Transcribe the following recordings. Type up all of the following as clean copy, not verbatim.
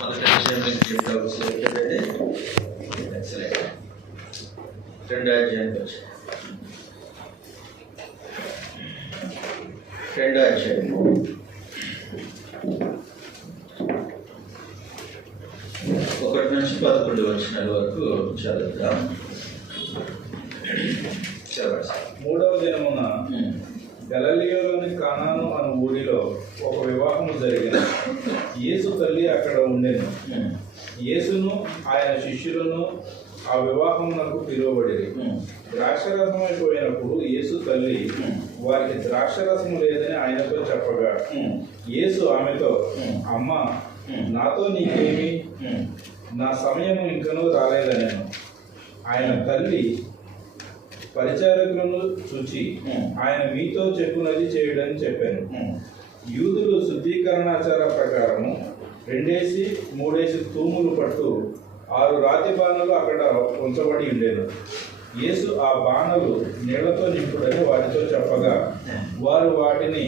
మొదటి అధ్యాయం ఎక్సలెంట్. రెండో అధ్యాయానికి వచ్చి రెండో అధ్యాయం 1 నుంచి 11 వచనాల వరకు చదువుతాం. మూడవ దినమున గలిలయలోని కానాను అను ఊరిలో ఒక వివాహము జరిగిన. యేసు తల్లి అక్కడ ఉండెను. యేసును ఆయన శిష్యులను ఆ వివాహమునకు పిలువబడిరి. ద్రాక్షరసం అయిపోయినప్పుడు యేసు తల్లి వారికి ద్రాక్షరసము లేదని ఆయనతో చెప్పగా, యేసు ఆమెతో, అమ్మా, నాతో నీకేమి? నా సమయము ఇంకనూ రాలేదనెను. ఆయన తల్లి పరిచారకులను చూచి, ఆయన మీతో చెప్పునది చేయుడని చెప్పాను. యూదులు శుద్ధీకరణాచార ప్రకారము 2-3 తూములు పట్టు 6 రాతి బాణలు అక్కడ ఉంచబడి ఉండేను. యేసు ఆ బాణలు నీళ్లతో నింపుడని వారితో చెప్పగా, వారు వాటిని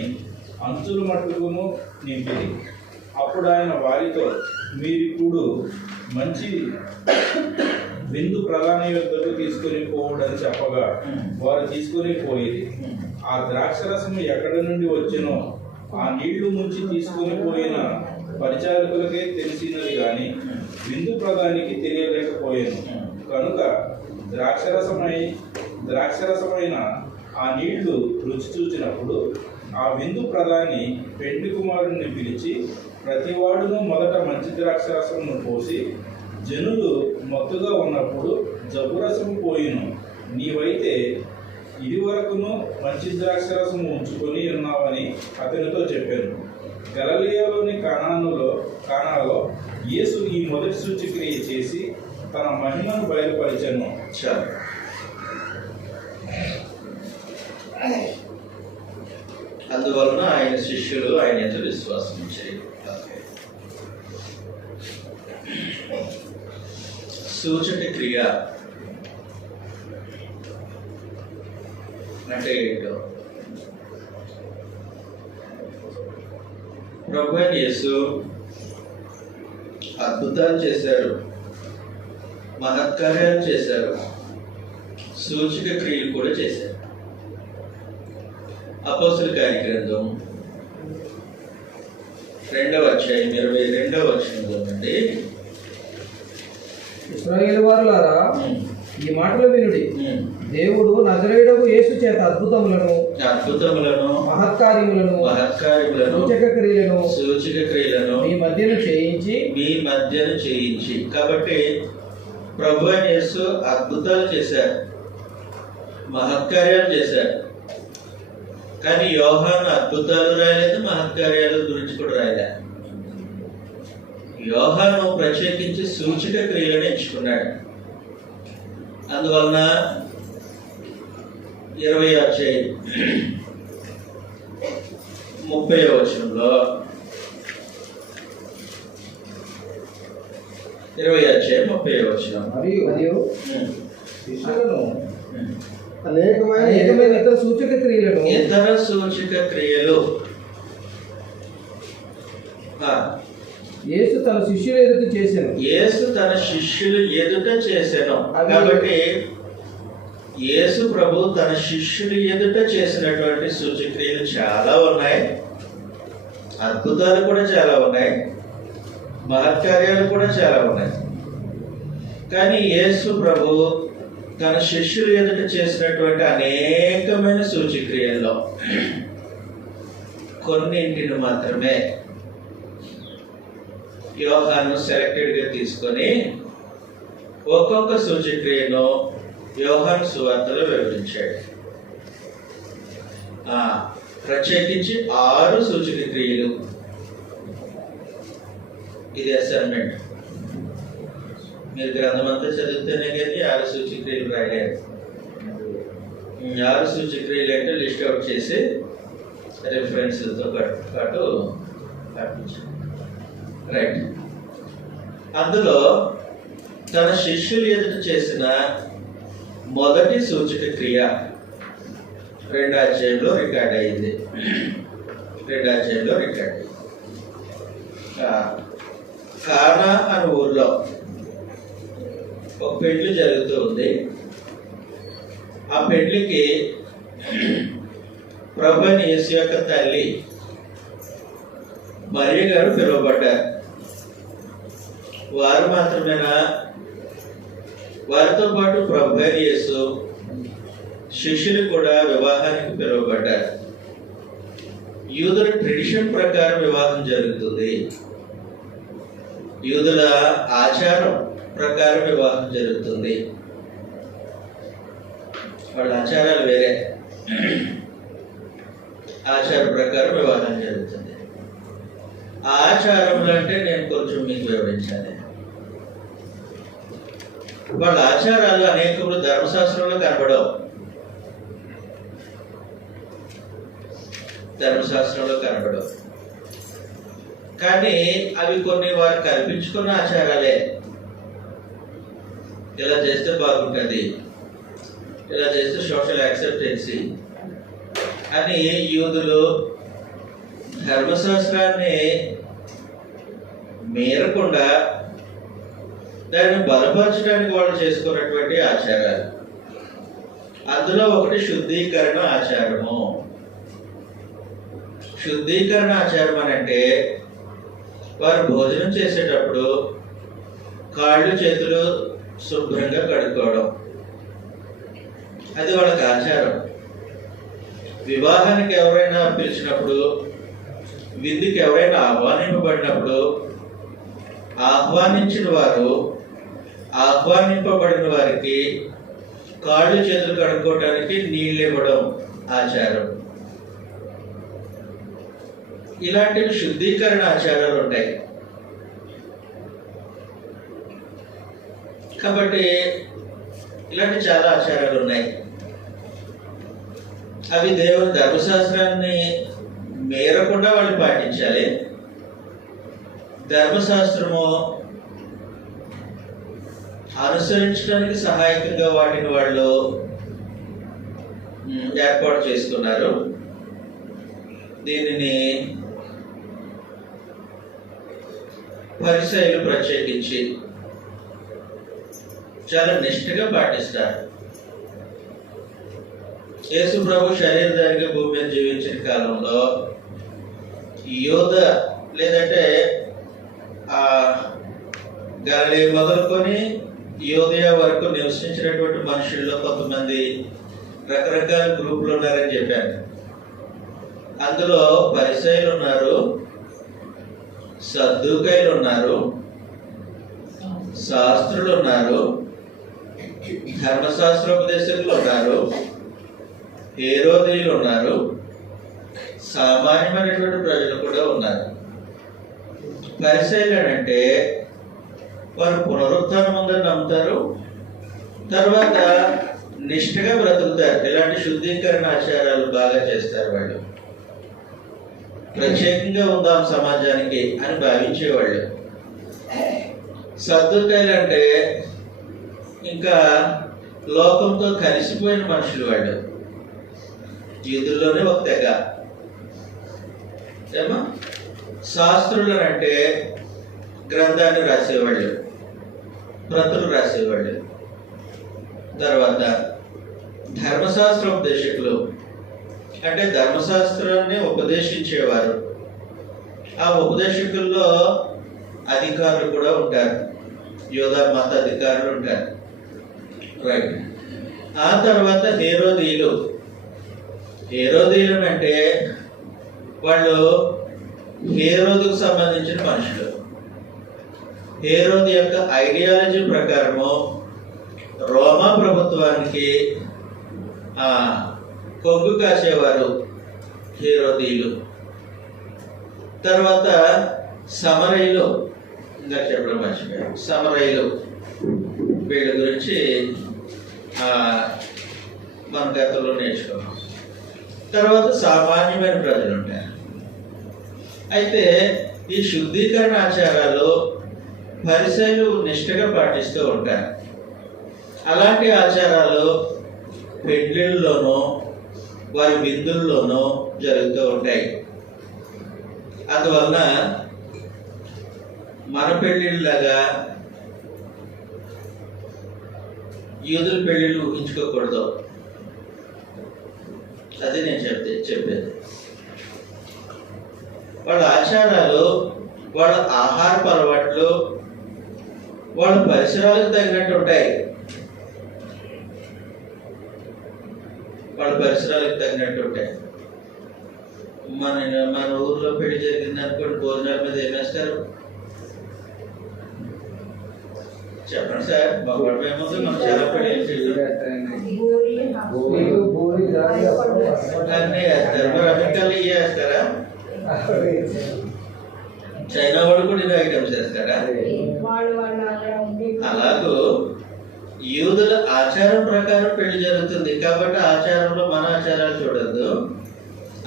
అంచులు మట్టుకును నింపిరి. అప్పుడు ఆయన వారితో, మీరిప్పుడు మంచి విందు ప్రధాని యొద్దకు తీసుకొని పోవుడని చెప్పగా, వారు తీసుకొని పోయిరి. ఆ ద్రాక్షరసము ఎక్కడి నుండి వచ్చినో ఆ నీళ్లు ముంచి తీసుకొని పోయిన పరిచారకులకే తెలిసినది కానీ విందు ప్రధానికి తెలియలేకపోయాను. కనుక ద్రాక్షరసమైన ఆ నీళ్లు రుచి చూచినప్పుడు ఆ విందు ప్రధాని పెండ్లి కుమారుడిని పిలిచి, ప్రతివాడును మొదట మంచి ద్రాక్షరసమును పోసి, జనులు మత్తుగా ఉన్నప్పుడు జబ్బురసము పోయిను. నీవైతే ఇదివరకును మంచి ద్రాక్షరసము ఉంచుకొని ఉన్నావని అతనితో చెప్పాను. గలిలయలోని కానాలో యేసు ఈ మొదటి సూచక్రియ చేసి తన మహిమను బయలుపరిచాను. అందువలన ఆయన శిష్యులు ఆయన ఎంత విశ్వాసం ఉంచారు. సూచక క్రియ అంటే ఏంటో ప్రభువైన యేసు అద్భుతాలు చేశారు, మహత్కార్యాలు చేశారు, సూచక క్రియలు కూడా చేశారు. అపోస్తలుల కార్యగ్రంథం 2వ అధ్యాయం 22వ వచనంలో నుండి, ఇశ్రాయేలు వారులారా, ఈ మాటలు వినుడి. దేవుడు నజరేయుడగు యేసు చేత అద్భుతములను మహత్కార్యములను సూచక క్రియలను మీ మధ్యను చేయించి. కాబట్టి ప్రభువైన యేసు అద్భుతాలు చేశారు, మహత్కార్యాలు చేశారు. కానీ యోహాను అద్భుతాలు రాయలేదు, మహత్కార్యాల గురించి కూడా రాయలేదు. యోహాను ప్రత్యేకించి సూచక క్రియలను ఎంచుకున్నాడు. అందువలన 20వ అధ్యాయం 30వ వచనంలో 20వ అధ్యాయం 30వ వచనం, మరియు శిష్యులను అనేకమైన ఇతర సూచక క్రియలు యేసు తన శిష్యుల ఎదుట చేశాను. కాబట్టి యేసు ప్రభు తన శిష్యుల ఎదుట చేసినటువంటి సూచక్రియలు చాలా ఉన్నాయి, అద్భుతాలు కూడా చాలా ఉన్నాయి, మహత్కార్యాలు కూడా చాలా ఉన్నాయి. కానీ యేసు ప్రభు తన శిష్యుల ఎదుట చేసినటువంటి అనేకమైన సూచక్రియల్లో కొన్నింటిని మాత్రమే యోహాను సెలెక్టెడ్గా తీసుకొని ఒక్కొక్క సూచక్రియను యోహాను సువార్తలో వివరించాడు. ప్రత్యేకించి 6 సూచక క్రియలు. ఇది అసైన్మెంట్. మీరు గ్రంథం అంతా చదివితేనే కానీ 6 సూచక్రియలు రాయలేదు. 6 సూచక్రియలు అంటే లిస్ట్ అవుట్ చేసి రెఫరెన్స్లతో పాటు పంపించారు. రైట్. అందులో తన శిష్యులు ఎదుట చేసిన మొదటి సూచక క్రియ 2వ అధ్యాయంలో రికార్డ్ అయింది. 2వ అధ్యాయంలో రికార్డ్. కానా అనే ఊర్లో ఒక పెళ్లి జరుగుతూ ఉంది. ఆ పెళ్లికి ప్రభువైన యేసు యొక్క తల్లి మరియ గారు పిలువబడ్డారు. వారు మాత్రమేనా? వారితో పాటు ప్రభువైన యేసు శిష్యులు కూడా వివాహానికి పిలువబడ్డారు. యూదుల ట్రెడిషన్ ప్రకారం వివాహం జరుగుతుంది. యూదుల ఆచారం ప్రకారం వివాహం జరుగుతుంది. వాళ్ళ ఆచారాలు వేరే. ఆచార ప్రకారం వివాహం జరుగుతుంది. ఆచారములు అంటే నేను కొంచెం మీకు వివరించాలి. వాళ్ళ ఆచారాలు అనేకములు ధర్మశాస్త్రంలో కనబడవు. ధర్మశాస్త్రంలో కనబడవు, కానీ అవి కొన్ని వారు కల్పించుకున్న ఆచారాలే. ఇలా చేస్తే బాగుంటుంది, ఇలా చేస్తే సోషల్ యాక్సెప్టెన్సీ అని యూదులు ధర్మశాస్త్రాన్ని మీరకుండా దాన్ని బలపరచడానికి వాళ్ళు చేసుకున్నటువంటి ఆచారాలు. అందులో ఒకటి శుద్ధీకరణ ఆచారము. శుద్ధీకరణ ఆచారం అని అంటే వారు భోజనం చేసేటప్పుడు కాళ్ళు చేతులు శుభ్రంగా కడుక్కోవడం, అది వాళ్ళకి ఆచారం. వివాహానికి ఎవరైనా పిలిచినప్పుడు, విందుకి ఎవరైనా ఆహ్వానింపబడినప్పుడు ఆహ్వానించిన వారు ఆహ్వానింపబడిన వారికి కాళ్ళు చేతులు కడుక్కోవడానికి నీళ్ళు ఇవ్వడం ఆచారం. ఇలాంటివి శుద్ధీకరణ ఆచారాలు ఉంటాయి. కాబట్టి ఇలాంటి చాలా ఆచారాలు ఉన్నాయి. అవి దేవుని ధర్మశాస్త్రాన్ని మేరకుండా వాళ్ళు పాటించాలి. ధర్మశాస్త్రము అనుసరించడానికి సహాయకంగా వాటిని వాళ్ళు ఏర్పాటు చేసుకున్నారు. దీనిని పరిసయ్యులు ప్రత్యేకించి చాలా నిష్ఠగా పాటిస్తారు. యేసు ప్రభు శరీరధారిగా భూమి మీద జీవించిన కాలంలో యోధ లేదంటే గలిలయ మొదలుకొని యోదయ వరకు నివసించినటువంటి మనుషుల్లో కొంతమంది రకరకాల గ్రూపులు ఉన్నారని చెప్పాను. అందులో పరిసయ్యులు ఉన్నారు, సద్దూకయ్యులు ఉన్నారు, శాస్త్రులు ఉన్నారు, ధర్మశాస్త్రోపదేశకులు ఉన్నారు, హేరోదీయులు ఉన్నారు, సామాన్యమైనటువంటి ప్రజలు కూడా ఉన్నారు. పరిసయ్యులు అంటే వారు పునరుత్థానం ఉందని నమ్ముతారు, తర్వాత నిష్ఠగా బ్రతుకుతారు. ఇలాంటి శుద్ధీకరణ ఆచారాలు బాగా చేస్తారు. వాళ్ళు ప్రత్యేకంగా ఉందాం సమాజానికి అని భావించేవాళ్ళు. సద్దూకయ్యులు అంటే ఇంకా లోకంతో కలిసిపోయిన మనుషులు. వాళ్ళు యూదుల్లోనే ఒక తెగ. ఏమో శాస్త్రులు అంటే గ్రంథాన్ని రాసేవాళ్ళు, ప్రతులు రాసేవాళ్ళు. తర్వాత ధర్మశాస్త్రోపదేశకులు అంటే ధర్మశాస్త్రాన్ని ఉపదేశించేవారు. ఆ ఉపదేశకుల్లో అధికారులు కూడా ఉంటారు, యోధా మత అధికారులు ఉంటారు. రైట్. ఆ తర్వాత హేరోదీయులు. హేరోదీయులు అంటే వాళ్ళు హేరోదుకు సంబంధించిన మనుషులు. హేరోదు యొక్క ఐడియాలజీ ప్రకారము రోమా ప్రభుత్వానికి కొగ్గు కాసేవారు హేరోదీయులు. తర్వాత సమరయులు, ఇంకా చెప్పడం మర్చిపోయారు. సమరయులు వీళ్ళ గురించి మన గతంలో నేర్చుకున్నాం. తర్వాత సామాన్యమైన ప్రజలు ఉంటారు. అయితే ఈ శుద్ధీకరణ ఆచారాలు పరిసయ్యులు నిష్ఠగా పాటిస్తూ ఉంటారు. అలాంటి ఆచారాలు పెళ్లిళ్ళలోనూ వారి విందుల్లోనూ జరుగుతూ ఉంటాయి. అందువలన మన పెళ్ళిళ్ళలాగా యూదుల పెళ్ళిళ్ళు ఊహించుకోకూడదు. అది నేను చెప్పేది. వాళ్ళ ఆచారాలు, వాళ్ళ ఆహారపు అలవాట్లు, వాళ్ళ పరిసరాలకు తగినట్టు ఉంటాయి. మన ఊర్లో పెళ్లి జరిగింది అనుకోండి, భోజనాల మీద ఏమేస్తారు చెప్పండి సార్. మా గొడవ ఏమవుతుంది, మనం చాలా పెళ్లి అన్నీ వేస్తారు. మరి అమెరికాలో ఇవి వేస్తారా? చైనా వాళ్ళు కూడా ఇవి ఐటమ్స్ వేస్తారా? అలాగూ యూదుల ఆచారం ప్రకారం పెళ్లి జరుగుతుంది కాబట్టి ఆచారంలో మన ఆచారాలు చూడద్దు,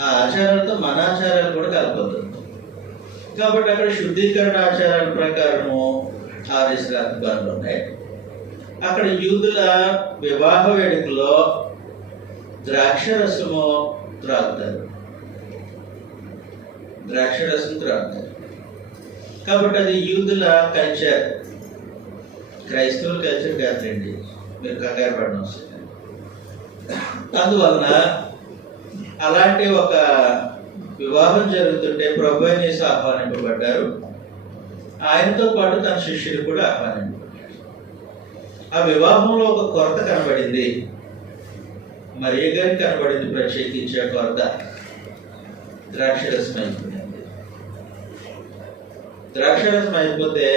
ఆ ఆచారాలతో మన ఆచారాలు కూడా కలపద్దు. కాబట్టి అక్కడ శుద్ధీకరణ ఆచారాల ప్రకారము 6 రాత్రిబాన్లు ఉన్నాయి. అక్కడ యూదుల వివాహ వేడుకలో ద్రాక్షరసము త్రాగుతారు. కాబట్టి అది యూదుల కల్చర్, క్రైస్తవుల కల్చర్ కాదండి, మీరు కంగారు పడడం వస్తుంది. అందువలన అలాంటి ఒక వివాహం జరుగుతుంటే ప్రభు అయిన యేసు ఆహ్వానింపబడ్డారు. ఆయనతో పాటు తన శిష్యులు కూడా ఆహ్వానింపబడ్డారు. ఆ వివాహంలో ఒక కొరత కనబడింది. మరియ గారికి కనబడింది ప్రత్యేకించే కొరత. ద్రాక్షరసం అయిపోయింది. ద్రాక్షరసం అయిపోతే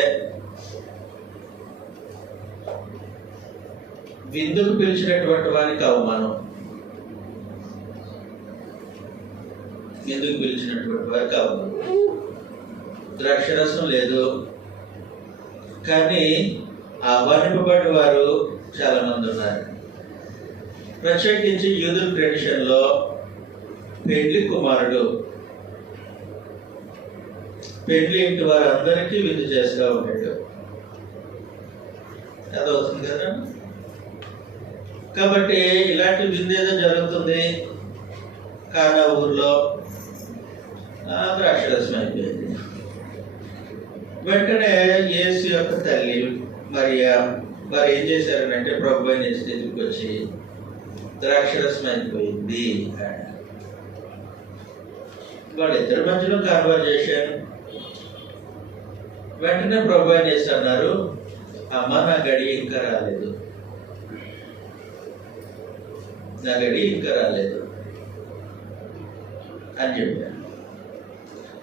విందుకు పిలిచినటువంటి వారికి అవమానం. ద్రాక్షరసం లేదు. కానీ ఆహ్వానింపబడ్డ వారు చాలా మంది ఉన్నారు. ప్రత్యేకించి యూదుల ట్రెడిషన్లో పెళ్లి కుమారుడు పెళ్లి ఇంటి వారందరికీ విందు చేస్తూ ఉంటాడు. అదవుతుంది కదా. కాబట్టి ఇలాంటి విందు ఏదో జరుగుతుంది కానా ఊర్లో, ద్రాక్షరసం అయిపోయింది. వెంటనే యేసు యొక్క తల్లి మరియా వారు ఏం చేశారనంటే ప్రభు అయిన యేసు దగ్గరికి వచ్చి ద్రాక్షరసం అయిపోయింది. వాళ్ళిద్దరి మధ్యలో కాన్వర్జేషన్. వెంటనే ప్రభు అయిన యేసు అన్నారు, అమ్మ నా గడి ఇంకా రాలేదు అని చెప్పారు.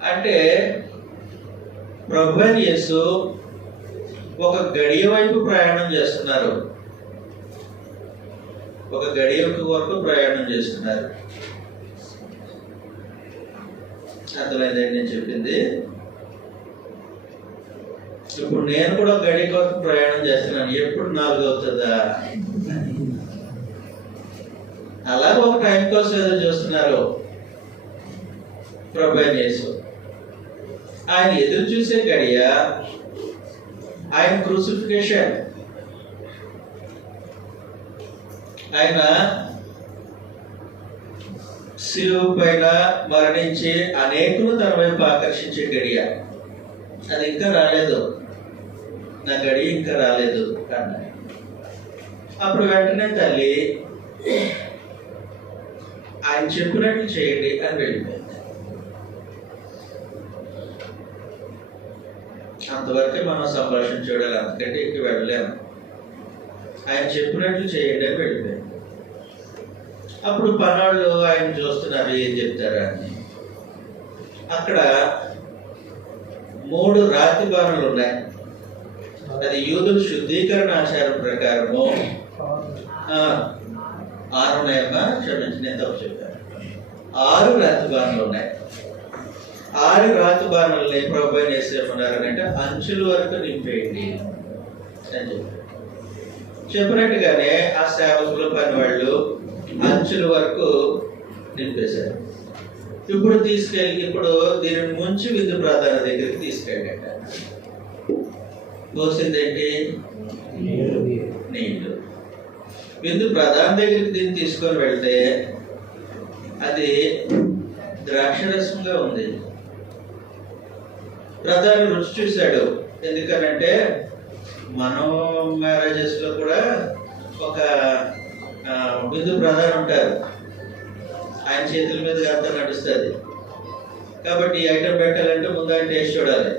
అంటే ప్రభు అయిన యేసు ఒక గడియ వైపు ప్రయాణం చేస్తున్నారు, ఒక గడియ వరకు ప్రయాణం చేస్తున్నారు. అర్థమైందండి నేను చెప్పింది? ఇప్పుడు నేను కూడా గడియ వరకు ప్రయాణం చేస్తున్నాను. ఎప్పుడు 4 అవుతుందా? అలాగే ఒక టైం కోసం ఏదో చేస్తున్నారు ప్రభు అయిన యేసు. ఆయన ఎదురు చూసే గడియ ఆయన క్రూసిఫికేషన్. ఆయన శిలువ పైన మరణించి అనేకులు తన వైపు ఆకర్షించే గడియ. అది ఇంకా రాలేదు, నా గడియ ఇంకా రాలేదు అన్నారు. అప్పుడు వెంటనే తల్లి ఆయన చెప్పినట్లు చేయండి అని వెళ్ళిపోయింది. అంతవరకే మనం సంభాషణ చూడాలి, అంతకంటే ఎక్కువ వెళ్ళలేము. ఆయన చెప్పినట్లు చేయండి అని వెళ్ళిపోయింది. అప్పుడు పనాళ్ళు ఆయన చూస్తున్నారు ఏం చెప్తారా అని. అక్కడ 3 రాతి బాణలు ఉన్నాయి. అది యూదుల శుద్ధీకరణ ఆచారం ప్రకారము 6 ఉన్నాయమ్మా, క్షమించి నేను తప్పు చెప్పాను. 6 రాతి బాణలు ఉన్నాయి. 6 రాతి బాణల్ని ప్రభు అయిన యేసు ఏమన్నారంటే అంచుల వరకు నింపేయండి అని చెప్పారు. చెప్పినట్టుగానే ఆ సేవకులు పని వాళ్ళు అంచుల వరకు నింపేశారు. ఇప్పుడు దీనిని ముంచి విందు ప్రధాన దగ్గరికి తీసుకెళ్ళాక పోసిందేంటి? నీళ్లు. విందు ప్రధాన దగ్గరికి దీన్ని తీసుకొని వెళ్తే అది ద్రాక్షరసంగా ఉంది. ప్రధాని రుచి చూశాడు. ఎందుకనంటే మనం మ్యారేజెస్ లో కూడా ఒక విందు ప్రధాని ఉంటారు, ఆయన చేతుల మీద అంతా నడుస్తుంది. కాబట్టి ఈ ఐటమ్ పెట్టాలంటే ముందు ఆయన టేస్ట్ చూడాలి.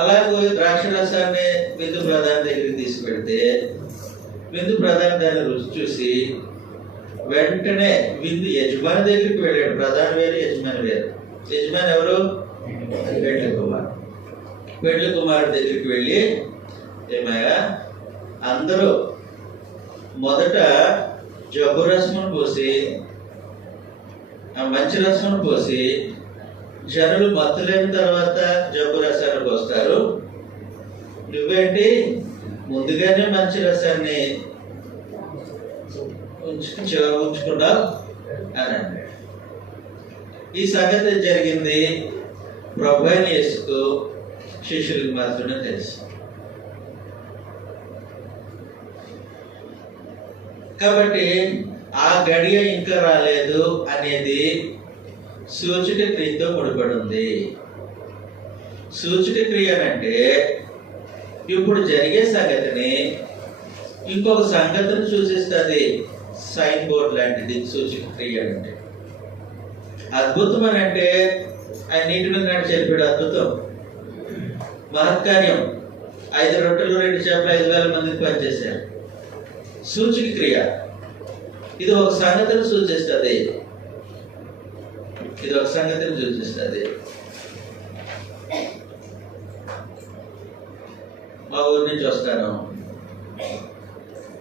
అలాగే ద్రాక్ష రసాన్ని విందు ప్రధాని దగ్గరికి తీసుకెళ్తే విందు ప్రధాని దాన్ని రుచి చూసి వెంటనే విందు యజమాని దగ్గరికి వెళ్ళాడు. ప్రధాని వేరు, యజమాని వేరు. యజమాని ఎవరు? పెండ్లి కుమారుడు. పెండ్లి కుమారుడి దగ్గరికి వెళ్ళి, ఏమయ్యా, అందరూ మొదట జబ్బు రసమును పోసి, మంచి రసమును పోసి, జనులు మత్తులేని తర్వాత జబ్బు రసాన్ని పోస్తారు. నువ్వేంటి ముందుగానే మంచి రసాన్ని ఉంచుకున్నావు అని అన్నాడు. ఈ సంగతి జరిగింది ప్రభువైన యేసుకు శిష్యులకు మాత్రమే తెలుసు. కాబట్టి ఆ గడియ ఇంకా రాలేదు అనేది సూచక క్రియతో ముడిపడి ఉంది. సూచక క్రియ అంటే ఇప్పుడు జరిగే సంగతిని ఇంకొక సంగతిని సూచిస్తుంది. సైన్ బోర్డ్ లాంటిది సూచక క్రియ అంటే. అద్భుతం అని అంటే ఆయన నీటి మీద నాటి చెప్పాడు, అద్భుతం. మహత్కార్యం, 5 రొట్టెలు 2 చేపలు 5,000 మందికి పనిచేశారు. సూచక క్రియ ఇది ఒక సంగతిని సూచిస్తుంది. ఇది ఒక సంగతిని సూచిస్తుంది. మా ఊరి నుంచి వస్తాను,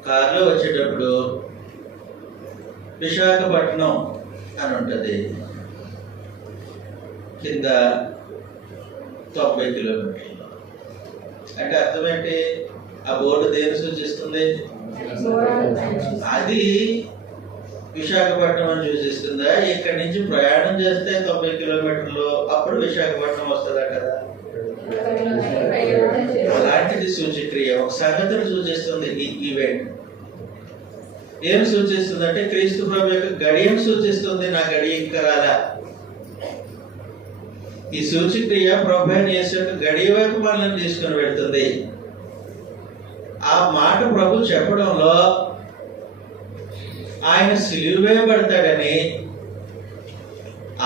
కారులో వచ్చేటప్పుడు విశాఖపట్నం అని ఉంటుంది, కింద 90 కిలోమీటర్లు. అంటే అర్థం ఏంటి? ఆ బోర్డు దేని సూచిస్తుంది? అది విశాఖపట్నం అని సూచిస్తుందా? ఇక్కడి నుంచి ప్రయాణం చేస్తే 90 కిలోమీటర్లు, అప్పుడు విశాఖపట్నం వస్తుందా కదా? అలాంటిది సూచక్రియ. ఒక సంగతిని సూచిస్తుంది. ఈ ఈవెంట్ ఏం సూచిస్తుంది అంటే క్రీస్తు ప్రభు యొక్క గడియం సూచిస్తుంది. నా గడియ ఇంకా రాలా. ఈ సూచక్రియ ప్రభు అయిన యేసు యొక్క గడియ వైపు మనల్ని తీసుకుని వెళ్తుంది. ఆ మాట ప్రభు చెప్పడంలో ఆయన సిలువ వేయబడతాడని,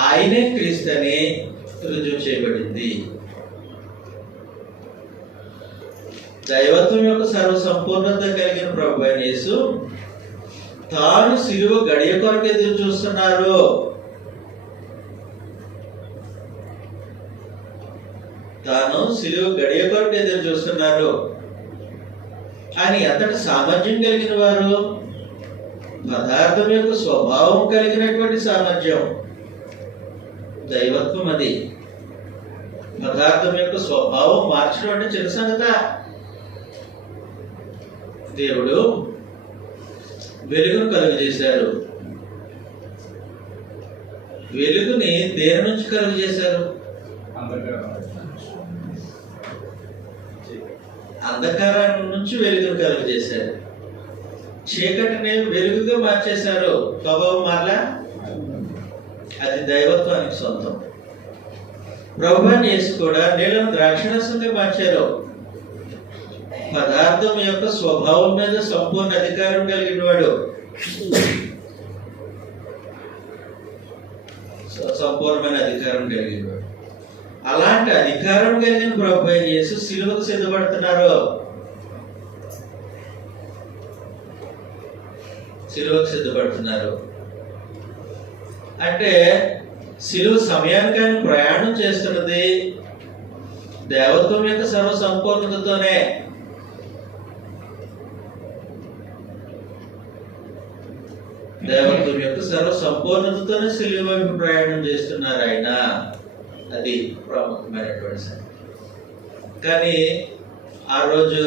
ఆయనే క్రీస్తు అని రుజువు చేయబడింది. దైవత్వం యొక్క సర్వసంపూర్ణత కలిగిన ప్రభు అయిన యేసు తాను సిలువ గడియ కొరకు ఎదురు చూస్తున్నారు. తాను సిలువ గడియ కొరకు ఎదురు చూస్తున్నారు అని ఎంతటి సామర్థ్యం కలిగిన వారు, పదార్థం యొక్క స్వభావం కలిగినటువంటి సామర్థ్యం. దైవత్వం అది. పదార్థం యొక్క స్వభావం మార్చడం అంటే చిన్న సంగత. దేవుడు వెలుగును కలుగు చేశారు. వెలుగుని దేని నుంచి కలుగు చేశారు? అంధకారాన్ని నుంచి వెలుగును కలుగు చేశారు. చీకటిని వెలుగుగా మార్చేశారు. స్వభావం మార్లా? అది దైవత్వానికి సొంతం. ప్రభువుని యేసు కూడా నీళ్ళను ద్రాక్షరసంగా మార్చారు. పదార్థం యొక్క స్వభావం మీద సంపూర్ణ అధికారం కలిగిన వాడు. సంపూర్ణమైన అధికారం కలిగిన వాడు. అలాంటి అధికారం కలిగిన ప్రభు అయిన యేసు సిలువకు సిద్ధపడుతున్నారు. సిలువకు సిద్ధపడుతున్నారు అంటే సిలువ సమయానికి ఆయన ప్రయాణం చేస్తున్నది దేవత్వం యొక్క సర్వ సంపూర్ణతతోనే. దేవత్వం యొక్క సర్వ సంపూర్ణతతోనే సిలువ వైపు ప్రయాణం చేస్తున్నారు ఆయన. అది ప్రాముఖ్యమైనటువంటి సంగతి. కానీ ఆ రోజు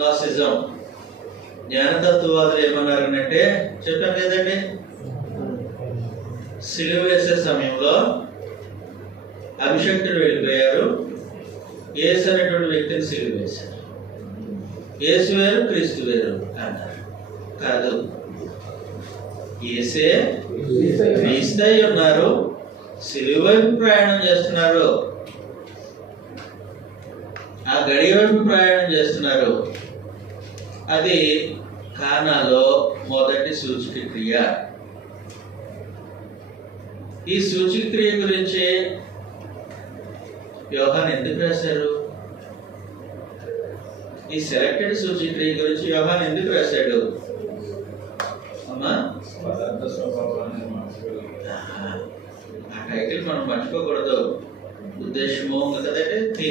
నాసిజం జ్ఞానతత్వవాదులు ఏమన్నారనంటే, చెప్పాను కదండి, సిలువ వేసే సమయంలో అభిషక్తుడు వెళ్ళిపోయారు, యేసు అనేటువంటి వ్యక్తిని సిలువ వేశారు. యేసు వేరు, క్రీస్తు వేరు అన్నారు. కాదు, యేసే క్రీస్తు అయి ఉన్నారు, సిలువ వైపు ప్రయాణం చేస్తున్నారు. ఆ గడియ వైపు ప్రయాణం చేస్తున్నారు. అది కానాలో మొదటి సూచక క్రియ. ఈ సూచక క్రియ గురించి యోహాను ఎందుకు రాశారు? ఈ సెలెక్టెడ్ సూచక క్రియ గురించి యోహాను ఎందుకు రాశాడు అమ్మా? పదార్థ స్వభావాన్ని ఆ టైటిల్ మనం మర్చిపోకూడదు. ఉద్దేశము కదంటే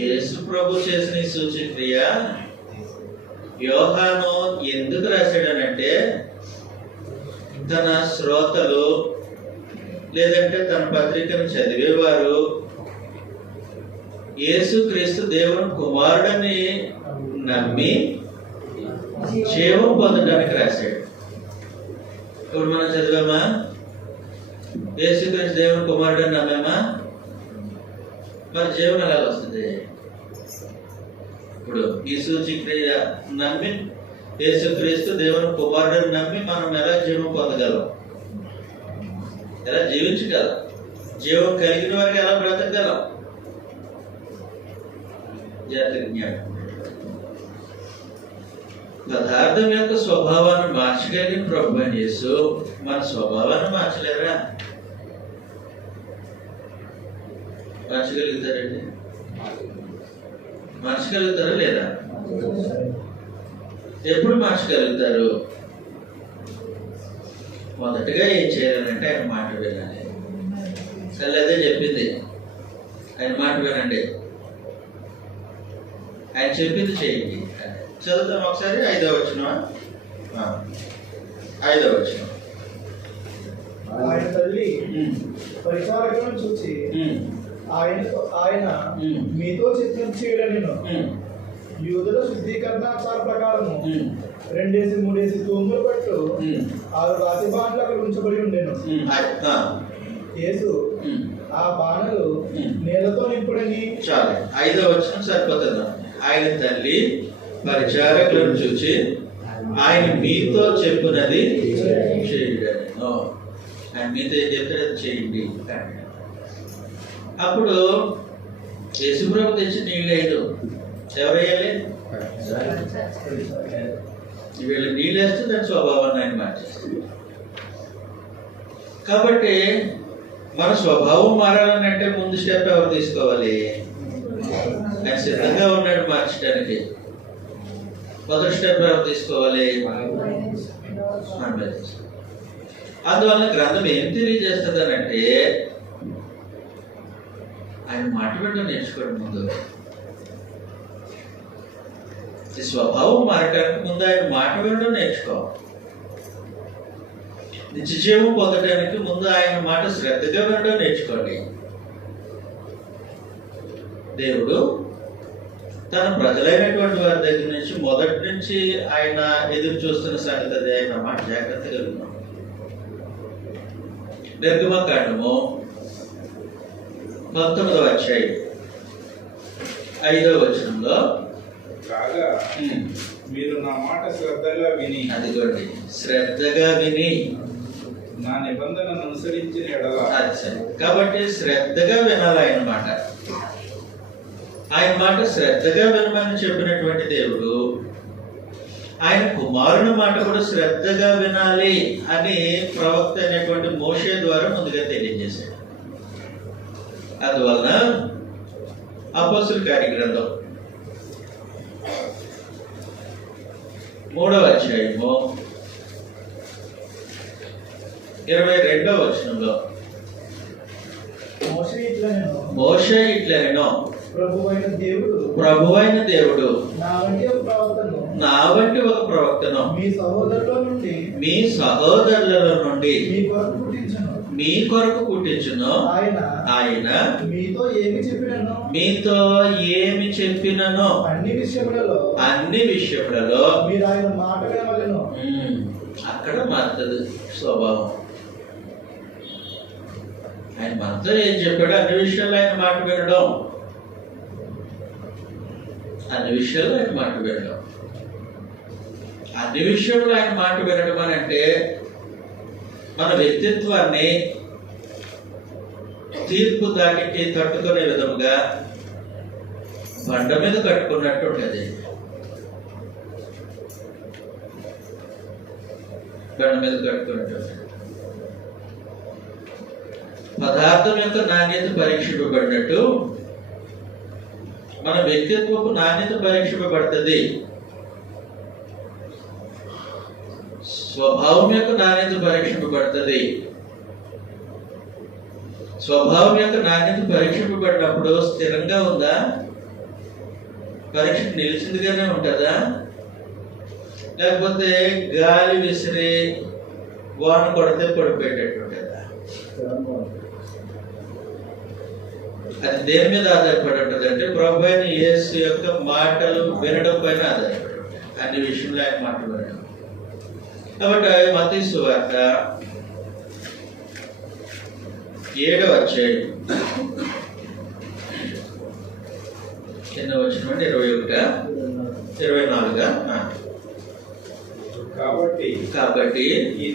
యేసు ప్రభు చేసిన ఈ సూచక క్రియ యోహాను ఎందుకు రాశాడనంటే, తన శ్రోతలు లేదంటే తన పత్రికను చదివేవారు యేసుక్రీస్తు దేవుని కుమారుడని నమ్మి జీవం పొందడానికి రాశాడు. ఇప్పుడు మనం చదివామా? యేసుక్రీస్తు దేవుని కుమారుడని నమ్మామా? మరి జీవం ఎలా వస్తుంది? ఇప్పుడు ఈ సూచక్రియ నమ్మి యేసుక్రీస్తు దేవుని కుమారుడని నమ్మి మనం ఎలా జీవం పొందగలం? ఎలా జీవించగలం? జీవం కలిగిన వారికి ఎలా బ్రతకగలం? జాగ్రత్త జ్ఞానం. పదార్థం యొక్క స్వభావాన్ని మార్చగలిగిన ప్రభు అయిన యేసు మన స్వభావాన్ని మార్చలేరా? మార్చగలుగుతారండి? మార్చగలుగుతారా లేదా? ఎప్పుడు మార్చగలుగుతారు? మొదటగా ఏం చేయాలంటే ఆయన మాట వినాలి. సరే, అదే చెప్పింది, ఆయన మాట వినండి, ఆయన చెప్పింది చేయండి. చదువుతాం ఒకసారి 5వ వచనం. 5వ వచనం. ఆయన తల్లి పరిచారకులను చూసి ఆయన మీతో చిత్రం చేయడం నేను యూదుల శుద్ధీకరణాచార ప్రకారము 2-3 తూములు పట్టు 6 రాతి బాణలు అక్కడ ఉంచబడి ఉండేను. యేసు ఆ బాణలు నీళ్లతో నింపుడని. చాలు, 5వ వచనం సరిపోతుంది. ఆయన తల్లి పరిచారకులను చూచి ఆయన మీతో చెప్పునది చేయండి. ఆయన మీతో ఏం చెప్తాడు అది చేయండి. అప్పుడు యేసుప్రభు తెచ్చి నీళ్ళు వేయదు, ఎవరు వేయాలి? వీళ్ళు నీళ్ళు వేస్తే దాని స్వభావాన్ని ఆయన మార్చేస్తుంది. కాబట్టి మన స్వభావం మారాలని అంటే ముందు స్టెప్ ఎవరు తీసుకోవాలి? ఆయన సిద్ధంగా ఉన్నాడు మార్చడానికి. మొదటి స్టెప్ ఎవరు తీసుకోవాలి? అందువల్ల గ్రంథం ఏం తెలియజేస్తుందనంటే, ఆయన మాట వినడం నేర్చుకోవడం ముందు. ఈ స్వభావం మారటానికి ముందు ఆయన మాట వినడం నేర్చుకోవాలి. నిత్యజీవం పొందడానికి ముందు ఆయన మాట శ్రద్ధగా వినడం నేర్చుకోండి. దేవుడు తన ప్రజలైనటువంటి వారి దగ్గర నుంచి మొదటి నుంచి ఆయన ఎదురు చూస్తున్న సంగతి అదే. ఆయన మాట జాగ్రత్తగా విన్నాం. నిర్గమకాండము 19వ అధ్యాయం 5వ వచనంలో, కాగా మీరు నా మాట శ్రద్ధగా విని, అదిగోండి, శ్రద్ధగా విని నా నిబంధనను అనుసరించిన ఎడల. కాబట్టి శ్రద్ధగా వినాలి ఆయన మాట. ఆయన మాట శ్రద్ధగా వినమని చెప్పినటువంటి దేవుడు ఆయన కుమారుని మాట కూడా శ్రద్ధగా వినాలి అని ప్రవక్త అయినటువంటి మోషే ద్వారా ముందుగా తెలియజేశాడు. అందువలన అపోస్తలుల కార్యగ్రంథం 3వ అధ్యాయము 22వ వచనంలో, మోషే ఇట్లనెను, ప్రభువైన దేవుడు నా వంటి ఒక ప్రవక్తను మీ సహోదరులలో నుండి మీ కొరకు పుట్టించును. ఆయన మీతో ఏమి చెప్పినను అన్ని విషయములలో అక్కడ మారుతుంది స్వభావం. ఆయన మనతో ఏం చెప్పాడు అన్ని విషయాల్లో ఆయన మాట వినడం. అన్ని విషయాల్లో ఆయన మాట వినడం. అన్ని విషయంలో ఆయన మాట వినడం అని అంటే మన వ్యక్తిత్వాన్ని తీర్పు దాటికి తట్టుకునే విధముగా బండ మీద కట్టుకున్నట్టు ఉంటుంది. బండ మీద కట్టుకున్నట్టు పదార్థం యొక్క నాణ్యత పరీక్షింపబడినట్టు మన వ్యక్తిత్వపు నాణ్యత పరీక్షింపబడుతుంది. స్వభావం యొక్క నాణ్యత పరీక్షింపబడుతుంది. స్వభావం యొక్క నాణ్యత పరీక్షింపబడినప్పుడు స్థిరంగా ఉందా? పరీక్ష నిలిచిందిగానే ఉంటుందా? లేకపోతే గాలి విసిరి వాన కొడితే పడిపోయేటట్టు ఉంటుందా? అది దేని మీద ఆధారపడి ఉంటుంది అంటే ప్రభు అయిన యేసు యొక్క మాటలు వినడం పైన ఆధారపడి ఉంటుంది. అన్ని విషయంలో ఆయన మాటలు వినడం. కాబట్టి మత్తయి సువార్త 7వ అధ్యాయం ఎన్నో వచ్చిన 21, 24. కాబట్టి ఈ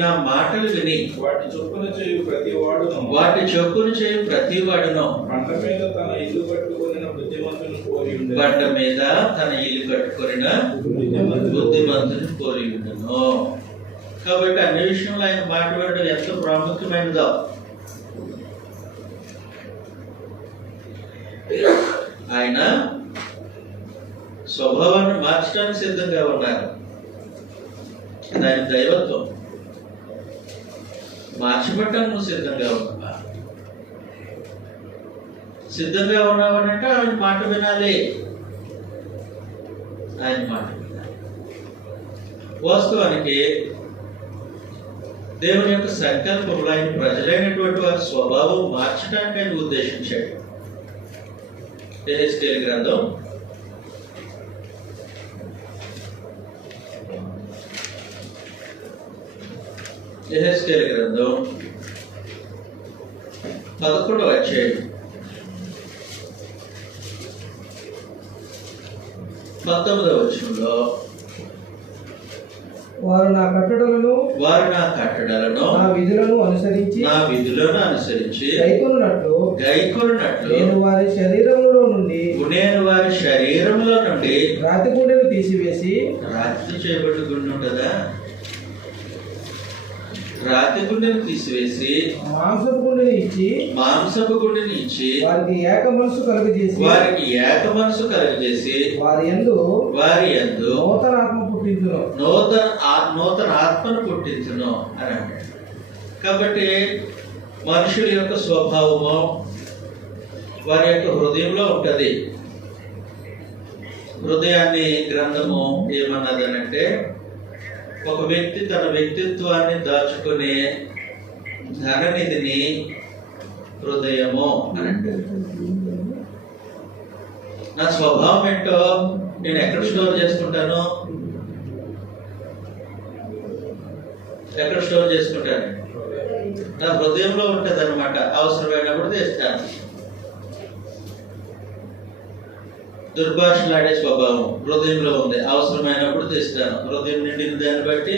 నా మాటలు విని వాటి చొప్పున చేయు ప్రతి వాడును బండ మీద తన ఇల్లు కట్టుకొనిన బుద్ధిమంతుని పోలి ఉండును. కాబట్టి అన్ని విషయంలో ఆయన మాట్లాడడం ఎంతో ప్రాముఖ్యమైనదో. ఆయన స్వభావాన్ని మార్చడానికి సిద్ధంగా ఉన్నారు. అది ఆయన దైవత్వం. మార్చిపెట్టడానికి నువ్వు సిద్ధంగా ఉన్నావా? సిద్ధంగా ఉన్నావనంటే ఆయన మాట వినాలి. ఆయన మాట వినాలి. వాస్తవానికి దేవుని యొక్క సంకల్పంలో ఆయన ప్రజలైనటువంటి వారి స్వభావం మార్చడానికి ఆయన ఉద్దేశించాడు. యెహెజ్కేలు గ్రంథం 11వ అధ్యాయం 19వ వచనంలో వారు నా కట్టడలను నా విధులను అనుసరించి గైకొనున్నట్లు నేను వారి శరీరములో నుండి రాతి గుండెను తీసివేసి రాతి చేయబడి గుండె ఉంటుందా? రాతి గుండెను తీసివేసి మాంసపు గుండెని ఇచ్చి వారికి ఏక మనసు కలుగజేసి వారి యందు నూతన ఆత్మను పుట్టించును అని అన్నాడు. కాబట్టి మనుషుల యొక్క స్వభావము వారి యొక్క హృదయంలో ఉంటది. హృదయాన్ని గ్రంథము ఏమన్నదనంటే ఒక వ్యక్తి తన వ్యక్తిత్వాన్ని దాచుకునే ధననిధిని హృదయము అని అంటారు. నా స్వభావం ఏంటో నేను ఎక్కడ స్టోర్ చేసుకుంటాను? నా హృదయంలో ఉంటుంది అనమాట. అవసరమైనప్పుడు తెస్తాను. దుర్భాషలాడే స్వభావం హృదయంలో ఉంది. అవసరమైనప్పుడు తెస్తాను. హృదయం నిండిన దాన్ని బట్టి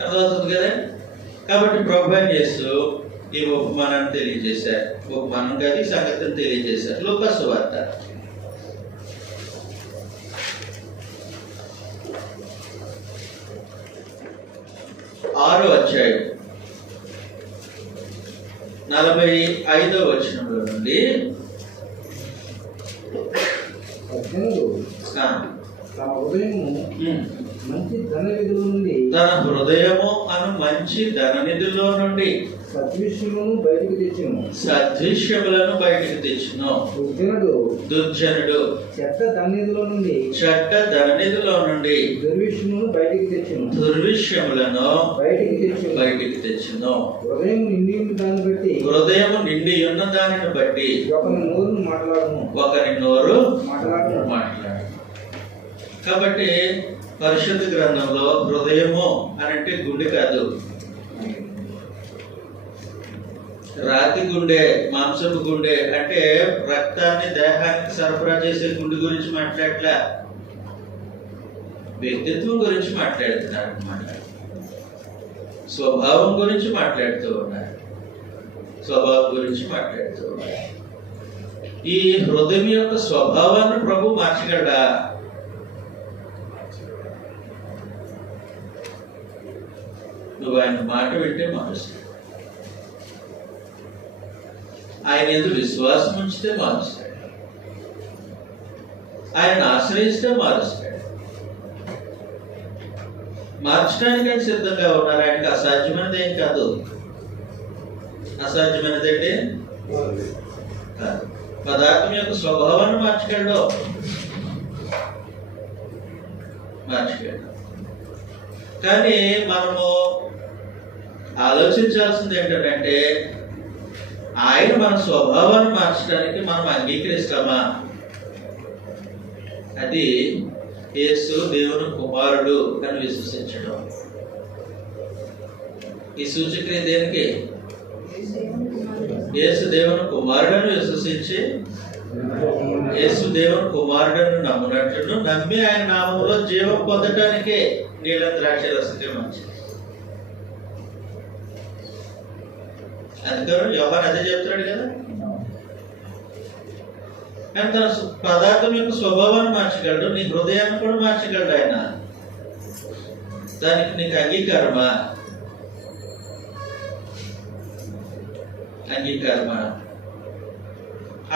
అర్థమవుతుంది కదా. కాబట్టి ప్రభువైన యేసు ఈ ఉపమానాన్ని తెలియజేశారు. ఉపమానం కాదు, ఈ సంగతిని తెలియజేశారు. లూకా సువార్త 6వ అధ్యాయం 45వ వచనంలో నుండి తన హృదయము అను మంచి ధననిధిలో నుండి సద్విషయములను బయటికి తెచ్చును. దుర్జనుడు చెడ్డ ధననిధిలో నుండి దుర్విషయములను బయటికి తెచ్చును. హృదయము నిండి ఉన్న దానిని బట్టి ఒకరి నోరు మాట్లాడు. కాబట్టి పరిశుద్ధ గ్రంథంలో హృదయము అని అంటే గుండె కాదు, రాతి గుండె, మాంసపు గుండె అంటే రక్తాన్ని దేహానికి సరఫరా చేసే గుండె గురించి మాట్లాడలే, వ్యక్తిత్వం గురించి మాట్లాడుతున్నారు అన్నమాట. స్వభావం గురించి మాట్లాడుతూ ఉన్నారు. స్వభావం గురించి మాట్లాడుతూ ఉన్నాడు. ఈ హృదయం యొక్క స్వభావాన్ని ప్రభు మార్చగలడా? నువ్వు ఆయన మాట వింటే మారుస్తాడు. ఆయన ఎందుకు విశ్వాసం ఉంచితే మారుస్తాడు. ఆయన ఆశ్రయిస్తే మారుస్తాడు. మార్చడానికి ఆయన సిద్ధంగా ఉన్నారు. ఆయనకి అసాధ్యమైనది ఏం కాదు. అసాధ్యమైనది అంటే కాదు. పదార్థం యొక్క స్వభావాన్ని మార్చగలడు. కానీ మనము ఆలోచించాల్సింది ఏంటంటే ఆయన మన స్వభావాన్ని మార్చడానికి మనం అంగీకరిస్తామా? అది యేసు దేవుని కుమారుడు అని విశ్వసించడం. ఈ సూచక్రియ దేనికి? యేసు దేవుని కుమారుడని విశ్వసించి యేసు దేవుని కుమారుడని నమ్మునట్లు నమ్మి ఆయన నామంలో జీవం పొందటానికే నీళ్ళ ద్రాక్ష రసకే మంచిది. అందుకని యోహాను అదే చెప్తున్నాడు కదా. కానీ తన పదార్థం యొక్క స్వభావాన్ని మార్చగలడు. నీ హృదయాన్ని కూడా మార్చగలడు ఆయన. దానికి నీకు అంగీకారమా?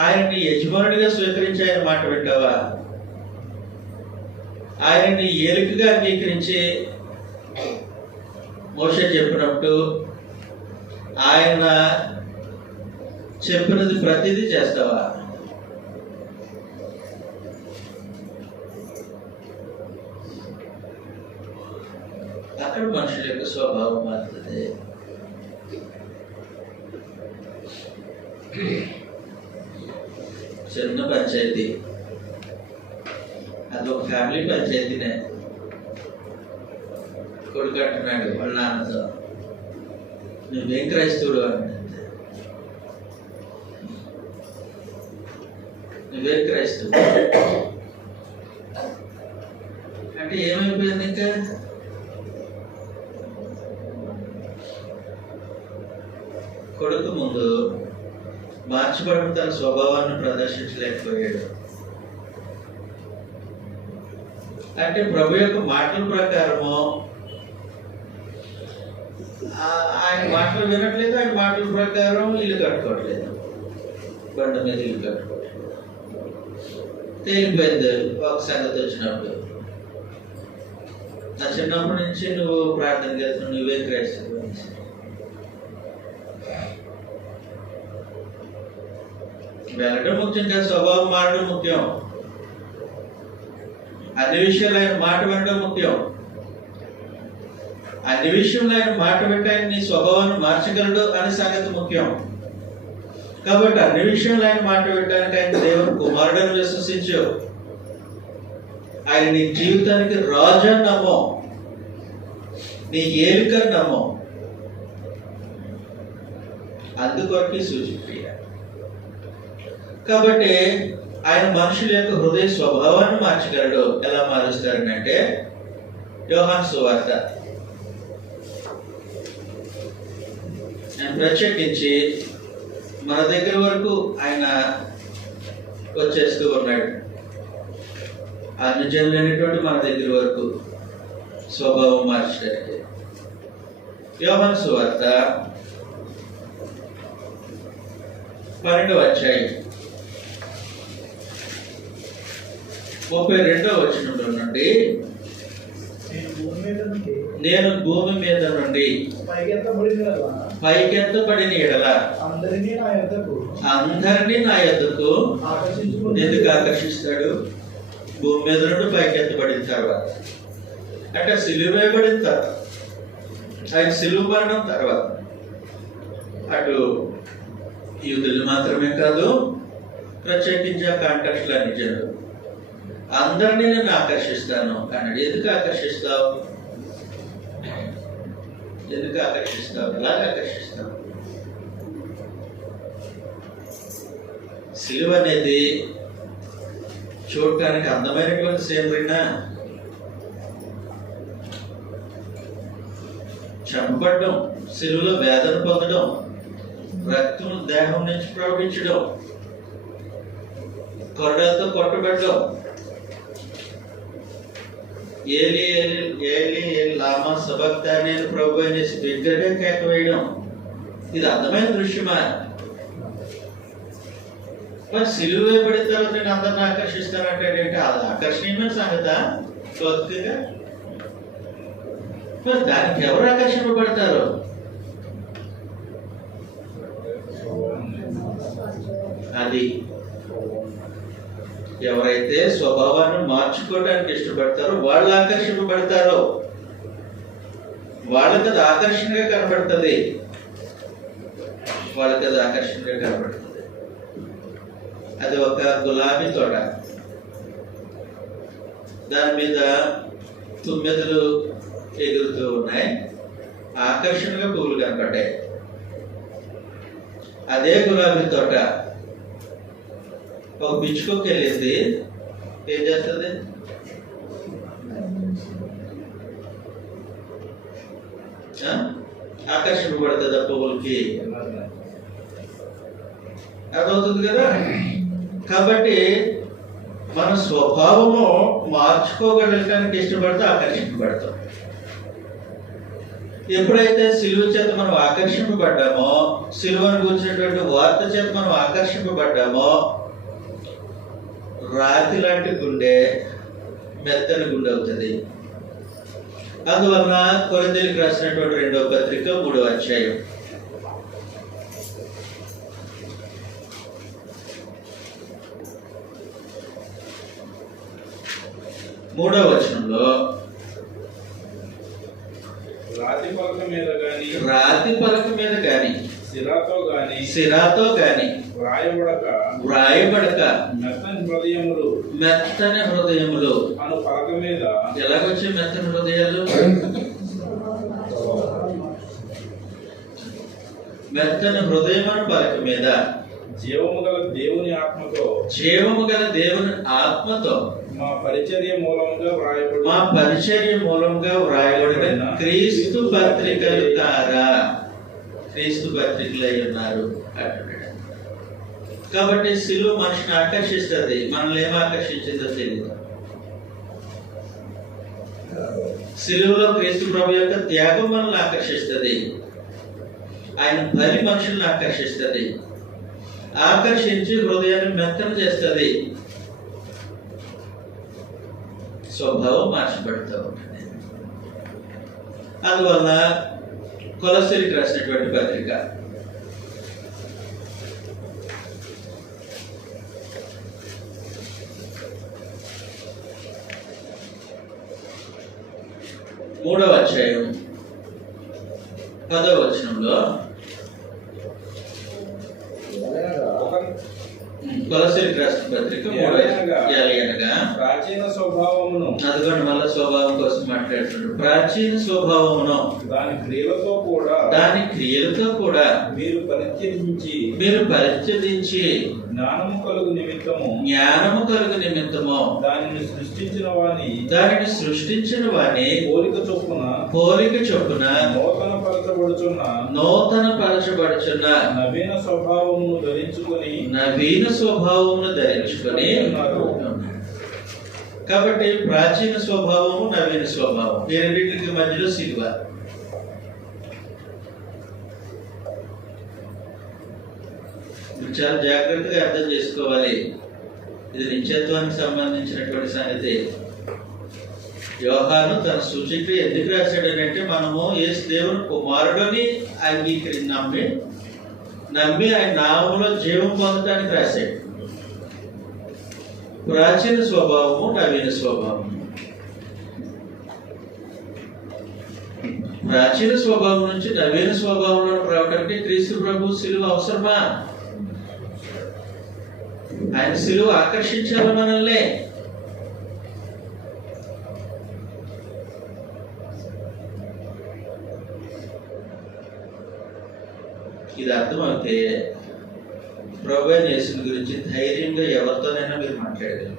ఆయన్ని యజమానుడిగా స్వీకరించి ఆయన మాట వింటావా? ఆయన్ని ఏలికగా అంగీకరించి మోషే చెప్పినప్పుడు ఆయన చెప్పినది ప్రతిదీ చేస్తావా? అక్కడ మనుషుల యొక్క స్వభావం మారుతుంది. చిన్న పంచాయతీ, అదొక ఫ్యామిలీ పంచాయతీనే. కొడుకు అంటున్నాడు వాళ్ళ నాన్నతో, నువ్వేం క్రైస్తవుడు అంటే, నువ్వేం క్రైస్తవుడు అంటే ఏమైపోయింది? ఇంకా కొడుకు ముందు మార్చబడిన తన స్వభావాన్ని ప్రదర్శించలేకపోయాడు. అంటే ప్రభు యొక్క మాటల ప్రకారము ఆయన మాటలు వినట్లేదు. ఆయన మాటల ప్రకారం ఇల్లు కట్టుకోవట్లేదు, బండ మీద ఇల్లు కట్టుకోవట్లేదు. తేలిపోయింది ఒక సంగతి వచ్చినప్పుడు. నా చిన్నప్పటి నుంచి నువ్వు ప్రార్థన చేస్తున్నావు, నువ్వే క్రైస్తవు. వెళ్ళడం ముఖ్యం కాదు, స్వభావం మారడం ముఖ్యం. అన్ని విషయాలు ఆయన మాట వినడం ముఖ్యం. అన్ని విషయంలో ఆయన మాట వింటే ఆయన నీ స్వభావాన్ని మార్చగలడు అనే సంగతి ముఖ్యం. కాబట్టి అన్ని విషయంలో ఆయన మాట వినడానికి ఆయన దేవుని కుమారుడని విశ్వసించు. ఆయన నీ జీవితానికి రాజు అని నమ్మం, నీ ఏలికని నమ్మం. అందుకొరకే సూచక్రియ. కాబట్టి ఆయన మనుషుల యొక్క హృదయ స్వభావాన్ని మార్చగలడు. ఎలా మారుస్తారనంటే యోహాను సువార్త నేను ప్రత్యేకించి మన దగ్గర వరకు ఆయన వచ్చేస్తూ ఉన్నాడు. అన్యజనులైనటువంటి మన దగ్గర వరకు స్వభావం మార్చడానికి. యోహాను సువార్త 12వ అధ్యాయం 32వ వచనంలో నుండి, నేను భూమి మీద నుండి పైకెత్తబడిన ఎడల అందరినీ నా యొద్దకు ఎందుకు ఆకర్షిస్తాడు? భూమి మీద నుండి పైకెత్తబడిన తర్వాత అంటే సిలువ వేయబడిన తర్వాత, ఆయన సిలువ మరణం తర్వాత అటు యూదులు మాత్రమే కాదు, ప్రత్యేకించి ఆ కాంటాక్ట్ల నిజాలు అందరినీ నేను ఆకర్షిస్తాను అన్నాడు. ఎందుకు ఆకర్షిస్తావు? ఎందుకు ఆకర్షిస్తావు? ఎలాగ ఆకర్షిస్తావు? సిలువ అనేది చూడటానికి అందమైనటువంటి సేమరినా, చంపడం, సిలువలో వేదన పొందడం, రక్తం దేహం నుంచి ప్రవహించడం, కొరడాలతో కొట్టబడ్డం, ఏలి ఏలి ఏలి ఏలి లామా సబక్తాని అని ప్రభు అనేసి బిగ్గరగా కేక వేయడం, ఇది అర్థమైన దృశ్యమా? మరి సిలువ వేయబడిన తర్వాత నేను అందరిని ఆకర్షిస్తానంటాడేంటి? అది ఆకర్షణీయమైన సంగత భౌతికంగా? మరి దానికి ఎవరు ఆకర్షింపబడతారు? అది ఎవరైతే స్వభావాన్ని మార్చుకోవడానికి ఇష్టపడతారో వాళ్ళు ఆకర్షింపబడతారో, వాళ్ళకి అది ఆకర్షణగా కనబడుతుంది. వాళ్ళకి అది ఆకర్షణగా కనబడుతుంది. అది ఒక గులాబీ తోట, దాని మీద తుమ్మెదలు ఎగురుతూ ఉన్నాయి, ఆకర్షణగా పువ్వులు కనపడ్డాయి. అదే గులాబీ తోట ఒక పిచ్చుకోకి వెళ్ళింది, ఏం చేస్తుంది? ఆకర్షింపబడుతుంది ఆ పువ్వులకి, అదవుతుంది కదా. కాబట్టి మన స్వభావము మార్చుకోగలగడానికి ఇష్టపడితే ఆకర్షింపబడతాం. ఎప్పుడైతే సిలువ చేత మనం ఆకర్షింపబడ్డామో, సిలువను గురించినటువంటి వార్త చేత మనం ఆకర్షింపబడ్డామో, రాతి లాంటి గుండె మెత్తని గుండె అవుతుంది. అందువలన కొరింథీయులకు రాసినటువంటి 2వ పత్రిక 3వ అధ్యాయం 3వ వచనంలో రాతి పలక మీద గాని సిరాతో గాని వ్రాయబడక మెత్తని హృదయములు అను పలక మీద. ఎలాగొచ్చే మెత్తని హృదయాలు? మెత్తని హృదయం అని పలక మీద జీవము గల దేవుని ఆత్మతో మా పరిచర్య మూలముగా వ్రాయబడిన క్రీస్తు పత్రికలు కారా? క్రీస్తు పత్రికలు అయి ఉన్నారు అంటున్నాడు. కాబట్టి సిలువ మనిషిని ఆకర్షిస్తుంది. మనల్ని ఏం ఆకర్షించిందో తెలియదు. సిలువలో క్రీస్తు ప్రభు యొక్క త్యాగం మనల్ని ఆకర్షిస్తుంది. ఆయన బలి మనుషుల్ని ఆకర్షిస్తుంది. ఆకర్షించి హృదయాన్ని మెత్తన చేస్తుంది. స్వభావం మార్చబడుతూ ఉంటుంది. అందువల్ల కొలస్సీలకు రాసినటువంటి పత్రిక 3వ అధ్యాయం 10వ వచనంలో కొలస్సీలకు రాసిన పత్రిక 3:7 ప్రాచీన స్వభావమును, అదిగోండి మళ్ళా స్వభావం కోసం మాట్లాడుతున్నాడు. ప్రాచీన స్వభావమును దాని క్రియలతో కూడా మీరు పరిత్యజించి జ్ఞానము కలుగు నిమిత్తము దానిని సృష్టించిన వాని పోలిక చొప్పున నూతన పరచబడుచున్న నవీన స్వభావమును ధరించుకొని ఉన్నారు. కాబట్టి ప్రాచీన స్వభావము, నవీన స్వభావం, ఈ రెండింటికి మధ్యలో సిలువ. చాలా జాగ్రత్తగా అర్థం చేసుకోవాలి. ఇది నిత్యత్వానికి సంబంధించినటువంటి సంగతి. యోహాను తన సూచిక ఎందుకు రాశాడనంటే, మనము యేసు దేవుని కుమారుడని నమ్మి ఆయన నామములో జీవం పొందడానికి రాశాడు. ప్రాచీన స్వభావము, నవీన స్వభావము. ప్రాచీన స్వభావం నుంచి నవీన స్వభావంలో రావడానికి క్రీస్తు ప్రభు సిలువ అవసరమా? ఆయన సిలువ ఆకర్షించాలి మనల్ని. ఇది అర్థమైతే ప్రభువైన యేసుని గురించి ధైర్యంగా ఎవరితోనైనా మీరు మాట్లాడగలరు.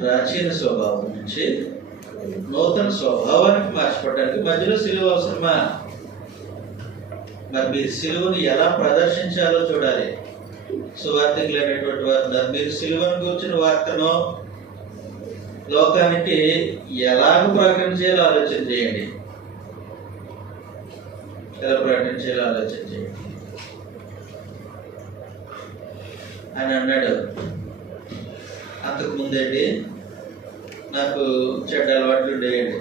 ప్రాచీన స్వభావం నుంచి నూతన స్వభావానికి మార్చుకోవడానికి మధ్యలో సిలువ అవసరమా? మరి మీరు సిలువను ఎలా ప్రదర్శించాలో చూడాలి. సువార్థికులు అనేటువంటి వారు మీరు సిలువను కూర్చున్న వార్తను లోకానికి ఎలాగ ప్రకటన చేయాలో ఆలోచన చేయండి. ఎలా ప్రకటన చేయాలో ఆలోచన చేయండి. ఆయన అన్నాడు, అంతకు ముందేంటి నాకు చెడ్డ అలవాట్లు ఉండేయండి,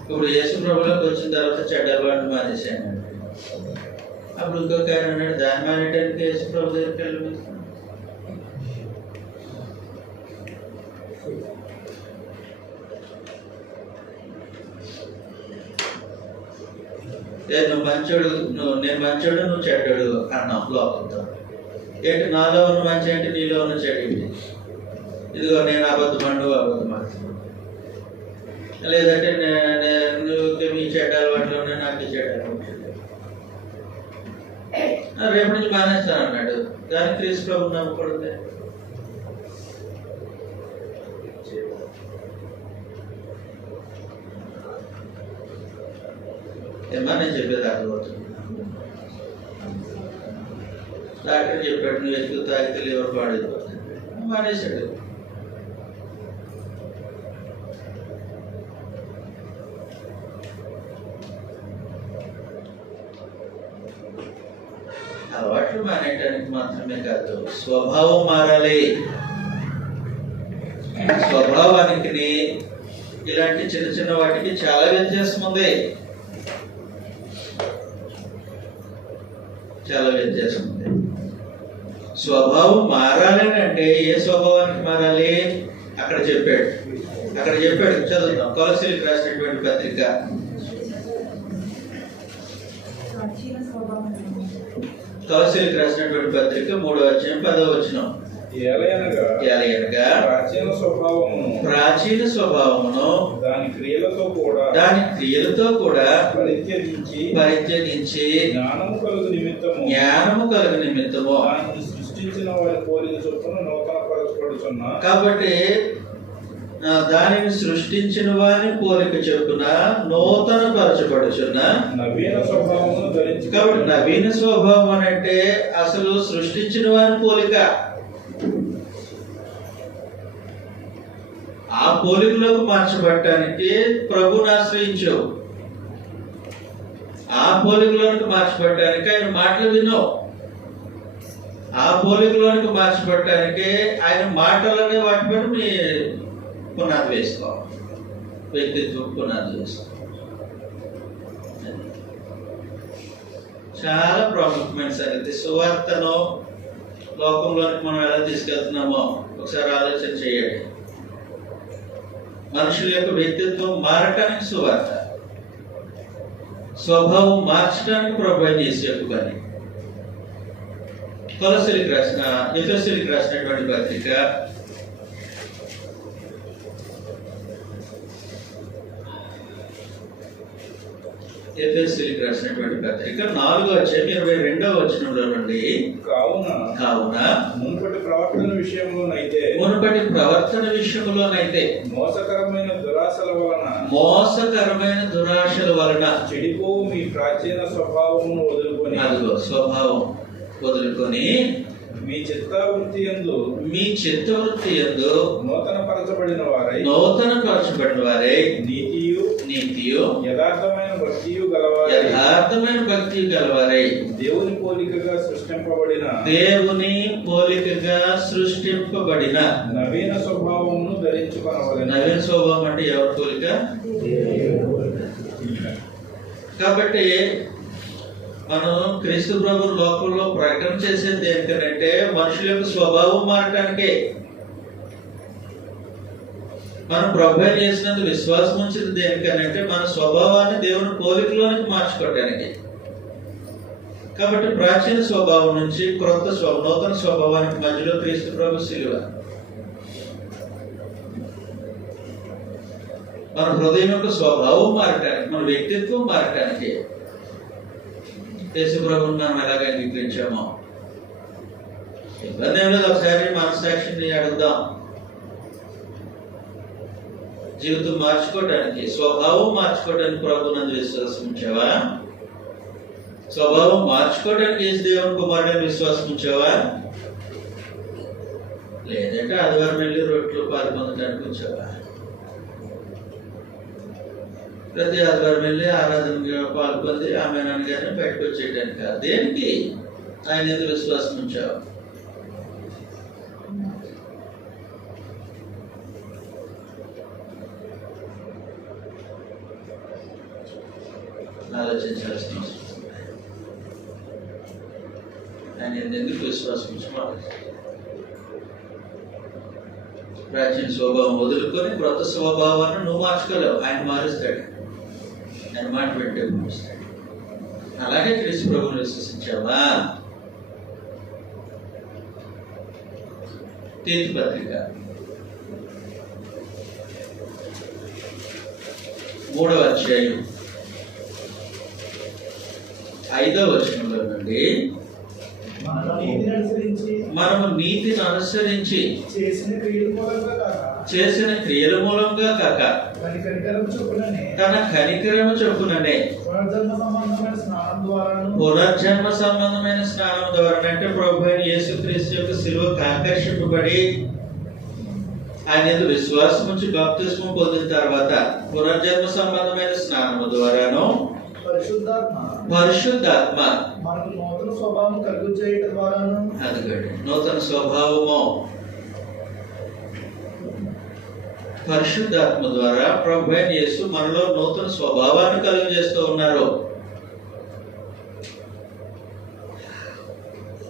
ఇప్పుడు యేసు ప్రభులోకి వచ్చిన తర్వాత చెడ్డ అలవాట్లు మానేశాను. అప్పుడు ఇంకొక ఆయన అన్నాడు, దాన్ని మానేయడానికి యేసు ప్రభు దగ్గరికి వెళ్ళి నువ్వు మంచోడు, నేను మంచోడు నువ్వు చెడ్డాడు అన్నావు లోకంతో. ఏంటి నాలో ఉన్న మంచి ఏంటి, నీలో ఉన్న చెడు ఏంటి? ఇదిగో నేను అబద్ధమండు లేదంటే నువ్వు మీ చెడ్డ అలవాట్లు ఉన్నాయి, నాకు ఈ చెడ్డ అలవాట్లు రేపు నుంచి మానేస్తాను అన్నాడు. దానికి క్రీస్తు ప్రభు నమ్మకూడదు. ఏమా నేను చెప్పేది అర్థమవుతుంది. డాక్టర్ చెప్పాడు నువ్వు ఎక్కువ తాగితే లివర్ పాడైపోతుంది, మానేశాడు. అలవాట్లు మానేయటానికి మాత్రమే కాదు, స్వభావం మారాలి. స్వభావానికి ఇలాంటి చిన్న చిన్న వాటికి చాలా వ్యత్యాసం ఉంది, చాలా వ్యత్యాసం ఉంది. స్వభావం మారాలి అంటే ఏ స్వభావానికి మారాలి? అక్కడ చెప్పాడు చదువుతాం. కొలస్సీలకు రాసినటువంటి పత్రిక కొలస్సీలకు రాసినటువంటి పత్రిక 3వ అధ్యాయం 10వ వచనం. ప్రాచీన స్వభావమును దాని క్రియలతో కూడా పరిత్యజించి జ్ఞానము కలుగు నిమిత్తము సృష్టించిన వారి పోలిక చొప్పున నూతన పరచబడుచున్న. కాబట్టి దానిని సృష్టించిన వారి పోలిక చొప్పున నూతన పరచబడుచున్న నవీన స్వభావమును ధరించి. కాబట్టి నవీన స్వభావం అని అంటే అసలు సృష్టించిన వారి పోలిక. ఆ పోలికలోకి మార్చబడటానికి ప్రభుని ఆశ్రయించావు. ఆ పోలికలోనికి మార్చబడటానికి ఆయన మాటలు విన్నావు. ఆ పోలికలోనికి మార్చబడటానికి ఆయన మాటలనే వాటి పైన మీ పునాది వేసుకోవాలి, వ్యక్తిత్వం పునాది వేసుకోవాలి. చాలా ప్రాముఖ్యమైన సంగతి. సువార్తను లోకంలోనికి మనం ఎలా తీసుకెళ్తున్నామో ఒకసారి ఆలోచన చేయండి. మనుషుల యొక్క వ్యక్తిత్వం మారటానికి సువార్త, స్వభావం మార్చడానికి ప్రభు యేసు యొక్క పని. ఎఫెసీయులకు రాసినటువంటి పత్రిక ఎఫెసీయులకు రాసినటువంటి పత్రిక 4వ అధ్యాయం 22వ వచనంలో నుండి కావున మునుపటి ప్రవర్తన విషయంలోనైతే మోసకరమైన దురాశల వలన చెడిపోవు మీ ప్రాచీన స్వభావమును వదులుకొని మీ చిత్తవృత్తి యందు నూతన పరచబడిన వారై నీతియు యథార్థమైన భక్తియు గలవారై దేవుని పోలికగా సృష్టింపబడిన నవీన స్వభావమును ధరించుకొనవలెను. నవీన స్వభావం అంటే ఎవరి పోలిక? కాబట్టి మనం క్రీస్తు ప్రభు లోకంలో ప్రకటన చేసేది దేనికంటే మనుషుల యొక్క స్వభావం మారటానికే. మనం ప్రభు చేసినందుకు విశ్వాసం ఉంచింది దేనికనంటే మన స్వభావాన్ని దేవుని పోలికలోనికి మార్చుకోవటానికి. కాబట్టి ప్రాచీన స్వభావం నుంచి నూతన స్వభావానికి మధ్యలో క్రీస్తు ప్రభు శిలువ. మన హృదయం యొక్క స్వభావం మారటానికి, మన వ్యక్తిత్వం మారటానికి యేసు ప్రభువుని మనం ఎలాగ అంగీకరించామో. ఇబ్బంది ఏం లేదు, ఒకసారి మనస్సాక్షిని అడుగుదాం. జీవితం మార్చుకోవడానికి, స్వభావం మార్చుకోవడానికి ప్రభునందు విశ్వాసం ఉంచావా? స్వభావం మార్చుకోవడానికి యేసు దేవుని కుమారుడని విశ్వాసం ఉంచావా? లేదంటే ఆదివారం వెళ్ళి రొట్టెలు పాల్పొందడానికి వచ్చావా? ప్రతి ఆదివారం వెళ్ళి ఆరాధన పాల్పొంది ఆమె నాన్నగారిని బయటకు వచ్చేయడానికి కాదు. దేనికి ఆయన ఎందుకు విశ్వాసం ఉంచావు? ఆలోచించాల్సిన అవసరం ఉంది. ఆయన ఎందుకు విశ్వాసం ఉంచావు? ప్రాచీన స్వభావం వదులుకొని క్రొత్త స్వభావాన్ని నువ్వు మార్చుకోలేవు, ఆయన మారుస్తాడు. ఆయన మాట పెట్టే మారుస్తాడు. అలాగే క్రీస్తు ప్రభువుని విశ్వసించావా? తీర్పు పత్రిక 3వ అధ్యాయం 5వ వచనంలో నుండి మనము నీతిని అనుసరించి చేసిన క్రియల మూలంగా కాక తన కనికరము చొప్పుననే పునర్జన్మ సంబంధమైన స్నానం ద్వారా, అంటే ప్రభు అయిన యేసుక్రీస్తు యొక్క శిలువకు ఆకర్షింపబడి ఆయన యందు విశ్వాసం ఉంచి బాప్తిస్మం పొందిన తర్వాత పునర్జన్మ సంబంధమైన స్నానము ద్వారాను పరిశుద్ధాత్మ మనకు నూతన స్వభావం కలుగు చేయడం ద్వారాను, అదిగండి నూతన స్వభావము పరిశుద్ధాత్మ ద్వారా ప్రభు అయిన యేసు మనలో నూతన స్వభావాన్ని కలుగు చేస్తూ ఉన్నారు.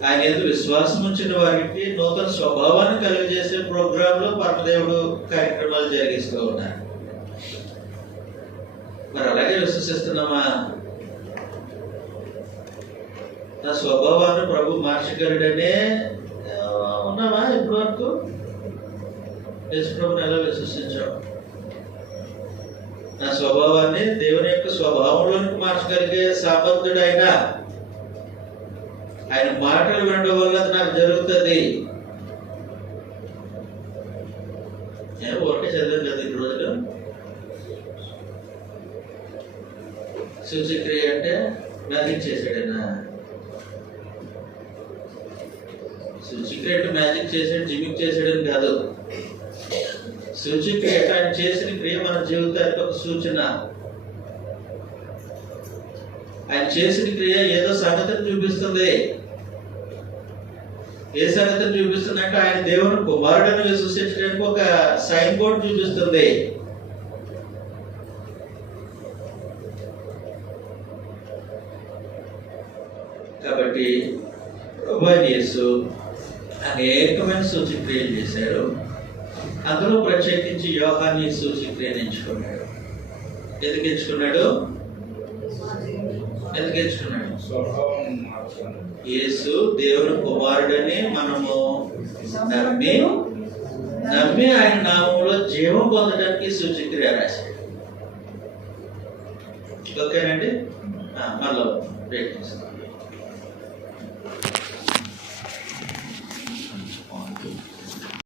ఆయన యందు విశ్వాసం ఉంచిన వారికి నూతన స్వభావాన్ని కలుగజేసే ప్రోగ్రాంలో పరమదేవుడు కార్యక్రమాలు జరిగిస్తూ ఉన్నారు. మరి అలాగే విశ్వసిస్తున్నామా? నా స్వభావాన్ని ప్రభు మార్చగలడనే ఉన్నామా? ఇప్పటి వరకు యేసు ప్రభుని ఎలా విశ్వసించాం? నా స్వభావాన్ని దేవుని యొక్క స్వభావంలోనికి మార్చగలిగే సమర్థుడు ఆయన. ఆయన మాటలు వినడం వల్ల అది నాకు జరుగుతుంది. ఒకటే చదివాను కదా ఈ రోజులు. సూచక్రియ అంటే మ్యాజిక్ చేశాడైనా? సూచక్రియ అంటే మ్యాజిక్ చేసాడు, జిమిక్ చేసాడని కాదు. సూచక్రియ అంటే ఆయన చేసిన క్రియ మన జీవితానికి ఒక సూచన. ఆయన చేసిన క్రియ ఏదో సంగతిని చూపిస్తుంది. ఏ సంగతిని చూపిస్తుంది అంటే ఆయన దేవుని కుమారుడని విశ్వసించడానికి ఒక సైన్ బోర్డ్ చూపిస్తుంది. కాబట్టి ప్రభువైన యేసు అనేకమైన సూచక్రియలు చేశారు. అందులో ప్రత్యేకించి యోహాన్ని సూచక్రియను ఎంచుకున్నాడు. ఎందుకు ఎంచుకున్నాడు? యేసు దేవుని కుమారుడని మనము నమ్మి ఆయన నామంలో జీవం పొందడానికి సూచక్రియ రాశాడు. ఓకేనండి? మళ్ళీ బ్రేక్ చేస్తాం.